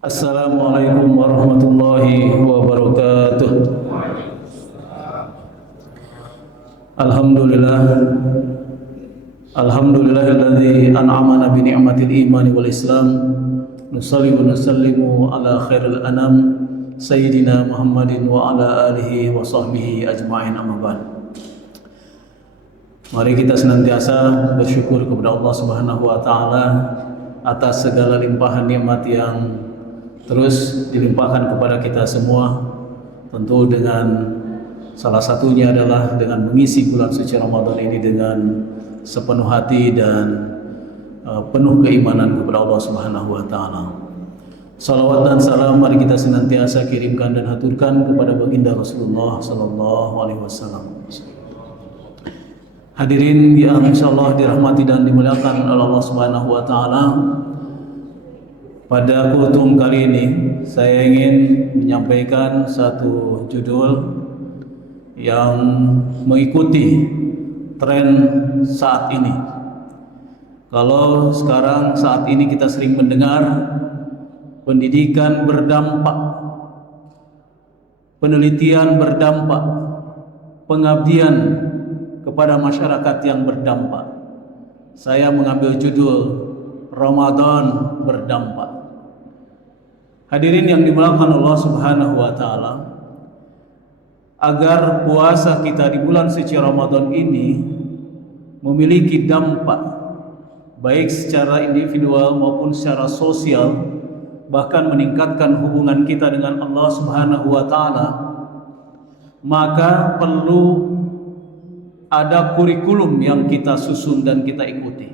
Assalamualaikum warahmatullahi wabarakatuh. Alhamdulillah, alhamdulillahilladzi an'amana bi ni'matil iman wal islam. Nusalli wa nusallimu ala khairil anam sayyidina Muhammadin wa ala alihi wa sahbihi ajma'in, amma ba'd. Mari kita senantiasa bersyukur kepada Allah Subhanahu wa taala atas segala limpahan nikmat yang terus dilimpahkan kepada kita semua, tentu dengan salah satunya adalah dengan mengisi bulan suci Ramadan ini dengan sepenuh hati dan penuh keimanan kepada Allah Subhanahu wa taala. Salawat dan salam mari kita senantiasa kirimkan dan haturkan kepada baginda Rasulullah sallallahu alaihi wasallam. Hadirin yang insyaallah dirahmati dan dimuliakan oleh Allah Subhanahu wa taala. Pada kutum kali ini saya ingin menyampaikan satu judul yang mengikuti tren saat ini. Kalau sekarang saat ini kita sering mendengar pendidikan berdampak, penelitian berdampak, pengabdian kepada masyarakat yang berdampak. Saya mengambil judul Ramadan berdampak. Hadirin yang dimuliakan Allah Subhanahu wa taala, agar puasa kita di bulan suci Ramadan ini memiliki dampak baik secara individual maupun secara sosial, bahkan meningkatkan hubungan kita dengan Allah Subhanahu wa taala, maka perlu ada kurikulum yang kita susun dan kita ikuti.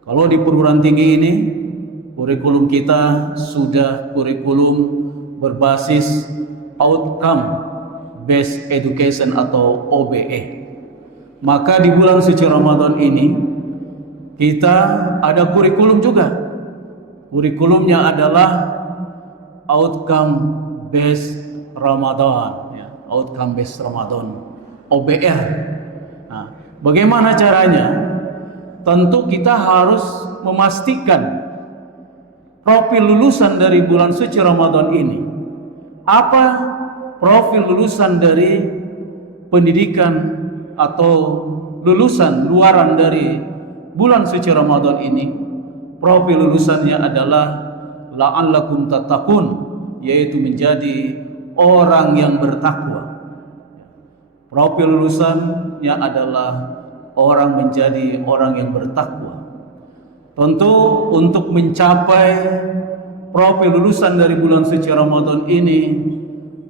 Kalau di perguruan tinggi ini, kurikulum kita sudah kurikulum berbasis outcome based education atau OBE. Maka di bulan suci Ramadan ini kita ada kurikulum juga. Kurikulumnya adalah outcome based Ramadan, ya, outcome based Ramadan, OBR. Nah, bagaimana caranya? Tentu kita harus memastikan profil lulusan dari bulan suci Ramadan ini. Apa profil lulusan dari pendidikan atau lulusan luaran dari bulan suci Ramadan ini? Profil lulusannya adalah la'allakum tattaqun, yaitu menjadi orang yang bertakwa. Profil lulusannya adalah orang menjadi orang yang bertakwa. Tentu untuk mencapai profil lulusan dari bulan suci Ramadan ini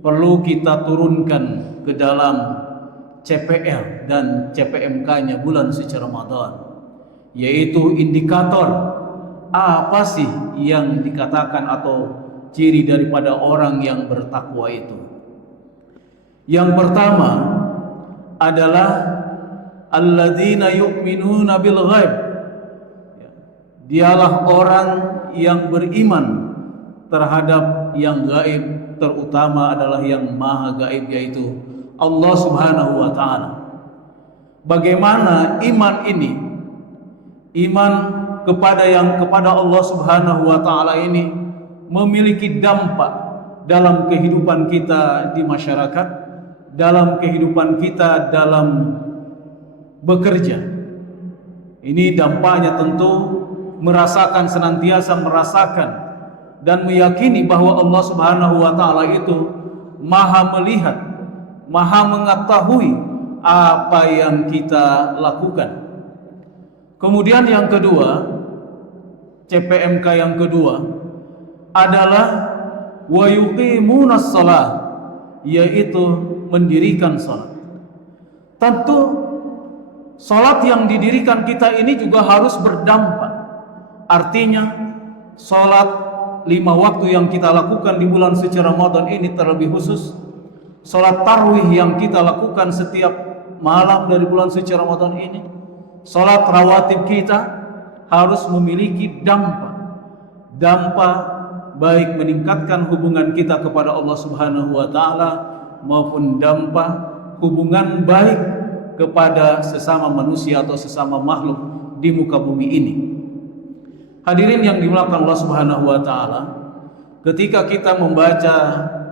perlu kita turunkan ke dalam CPL dan CPMK-nya bulan suci Ramadan, yaitu indikator apa sih yang dikatakan atau ciri daripada orang yang bertakwa itu. Yang pertama adalah alladzina yu'minuna bil ghaib. Dialah orang yang beriman terhadap yang gaib, terutama adalah yang maha gaib, yaitu Allah Subhanahu wa taala. Bagaimana iman ini? Iman kepada Allah Subhanahu wa taala ini memiliki dampak dalam kehidupan kita di masyarakat, dalam kehidupan kita dalam bekerja. Ini dampaknya tentu senantiasa merasakan dan meyakini bahwa Allah Subhanahu wa taala itu maha melihat, maha mengetahui apa yang kita lakukan. Kemudian yang kedua, CPMK yang kedua adalah wa yuqimunas shalah, yaitu mendirikan salat. Tentu salat yang didirikan kita ini juga harus berdampak. Artinya salat 5 waktu yang kita lakukan di bulan suci Ramadan ini, terlebih khusus salat tarawih yang kita lakukan setiap malam dari bulan suci Ramadan ini, salat rawatib kita harus memiliki dampak baik meningkatkan hubungan kita kepada Allah Subhanahu wa taala maupun dampak hubungan baik kepada sesama manusia atau sesama makhluk di muka bumi ini. Hadirin yang dimuliakan Allah Subhanahu wa taala, ketika kita membaca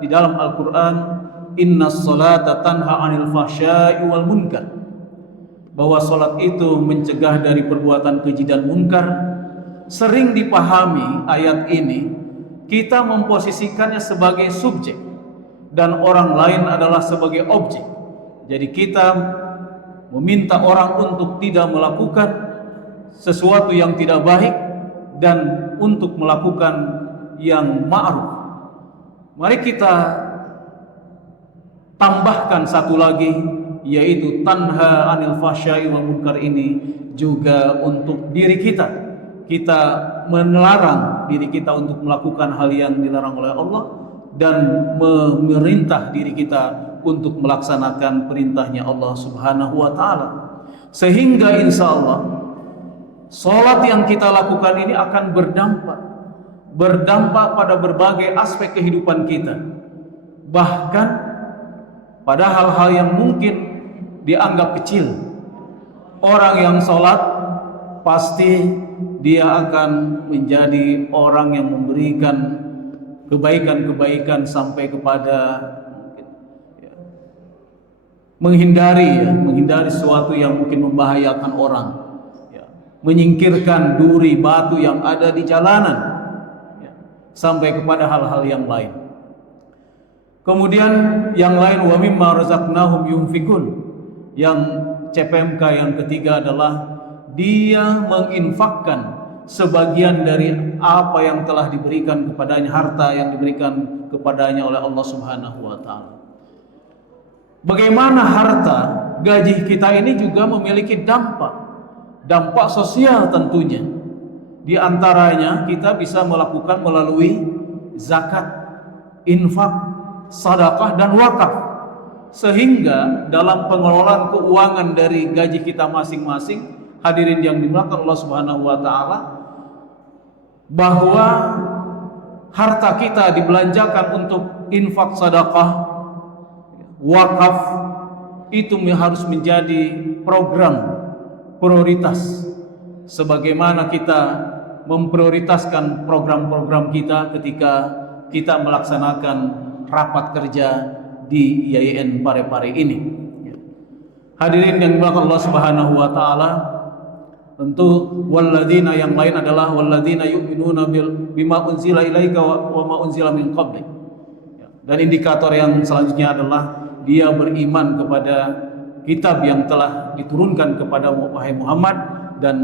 di dalam Al-Quran, innas salata tanha 'anil fahsya'i wal munkar, bahwa salat itu mencegah dari perbuatan keji dan munkar, sering dipahami ayat ini kita memposisikannya sebagai subjek dan orang lain adalah sebagai objek. Jadi kita meminta orang untuk tidak melakukan sesuatu yang tidak baik dan untuk melakukan yang ma'ruf. Mari kita tambahkan satu lagi, yaitu tanha 'anil fahsya'i wal munkar ini juga untuk diri kita. Kita melarang diri kita untuk melakukan hal yang dilarang oleh Allah dan memerintah diri kita untuk melaksanakan perintahnya Allah Subhanahu wa ta'ala. Sehingga insya Allah salat yang kita lakukan ini akan berdampak pada berbagai aspek kehidupan kita, bahkan pada hal-hal yang mungkin dianggap kecil. Orang yang sholat pasti dia akan menjadi orang yang memberikan kebaikan-kebaikan sampai kepada menghindari sesuatu yang mungkin membahayakan orang, menyingkirkan duri batu yang ada di jalanan, sampai kepada hal-hal yang lain. Kemudian yang lain, wa mimma razaqnahum yunfikun, yang CPMK yang ketiga adalah dia menginfakkan sebagian dari apa yang telah diberikan kepadanya, harta yang diberikan kepadanya oleh Allah Subhanahu wa ta'ala. Bagaimana harta gaji kita ini juga memiliki dampak sosial tentunya. Di antaranya kita bisa melakukan melalui zakat, infak, sedekah dan wakaf. Sehingga dalam pengelolaan keuangan dari gaji kita masing-masing, hadirin yang dimuliakan Allah Subhanahu wa ta'ala, bahwa harta kita dibelanjakan untuk infak, sedekah, wakaf, itu harus menjadi program prioritas, sebagaimana kita memprioritaskan program-program kita ketika kita melaksanakan rapat kerja di IAIN Parepare ini. Hadirin yang dimuliakan Allah Subhanahu wa ta'ala, tentu walladzina yang lain adalah walladzina yu'minuna bima unzila ilaika wa ma unzila min qablik. Dan indikator yang selanjutnya adalah dia beriman kepada kitab yang telah diturunkan kepada wahai Muhammad dan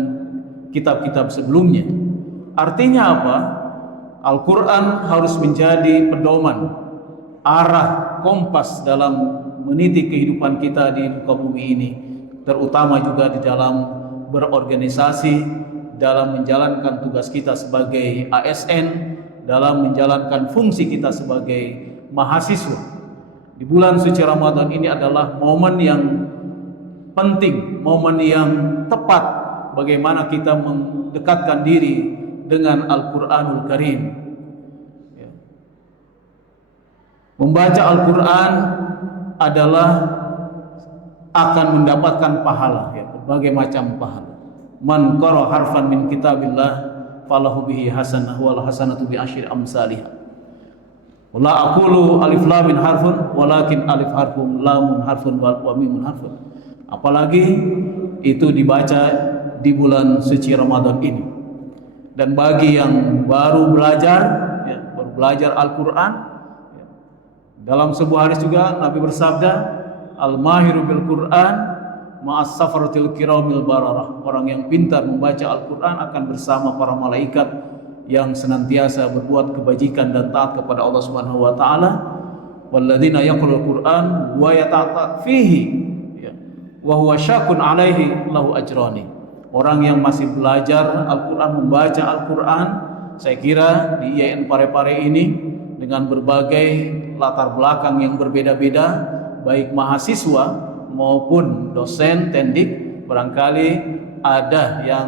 kitab-kitab sebelumnya. Artinya apa? Al-Quran harus menjadi pedoman, arah, kompas dalam meniti kehidupan kita di muka bumi ini, terutama juga di dalam berorganisasi, dalam menjalankan tugas kita sebagai ASN, dalam menjalankan fungsi kita sebagai mahasiswa. Di bulan suci Ramadan ini adalah momen yang penting, momen yang tepat bagaimana kita mendekatkan diri dengan Al-Quranul Karim. Membaca Al-Quran adalah akan mendapatkan pahala, berbagai macam pahala. Man qara harfan min kitabillah falahu bihi hasanah wal hasanatu bi asyri amsalihha. La aqulu alif lam min harfun walakin alif harfun lamun harfun wa mimun harfun. Apalagi itu dibaca di bulan suci Ramadan ini. Dan bagi yang baru belajar Al-Quran, dalam sebuah hadis juga Nabi bersabda, al-mahiru bil Quran ma'as safaratil kiramil bararah. Orang yang pintar membaca Al-Quran akan bersama para malaikat yang senantiasa berbuat kebajikan dan taat kepada Allah Subhanahu wa ta'ala. Walladzina yaqra'ul Qur'an wa yata'ata fihi wa huwa syakun 'alaihi lahu ajrani. Orang yang masih belajar Al-Quran, membaca Al-Quran, saya kira di IAIN Parepare ini dengan berbagai latar belakang yang berbeda-beda, baik mahasiswa maupun dosen tendik, barangkali ada yang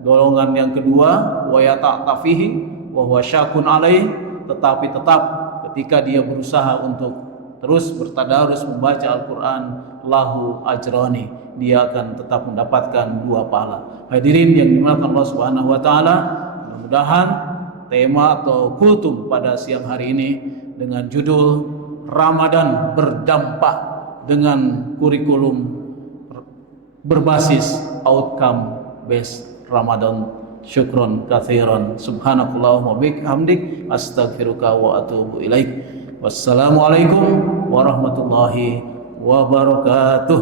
golongan yang kedua, wa yata'tafihi wa huwa syakun alaih, tetapi tetap ketika dia berusaha untuk terus bertadarus membaca Al-Quran, lahu ajrani, dia akan tetap mendapatkan 2 pahala. Hadirin yang dimuliakan Allah Subhanahu wa ta'ala, mudah-mudahan tema atau kultum pada siang hari ini dengan judul Ramadan berdampak dengan kurikulum berbasis outcome based Ramadan. Syukron katsiran. Subhanakallahumma bihamdik astaghfiruka wa atubu ilaik. Wassalamualaikum warahmatullahi wabarakatuh.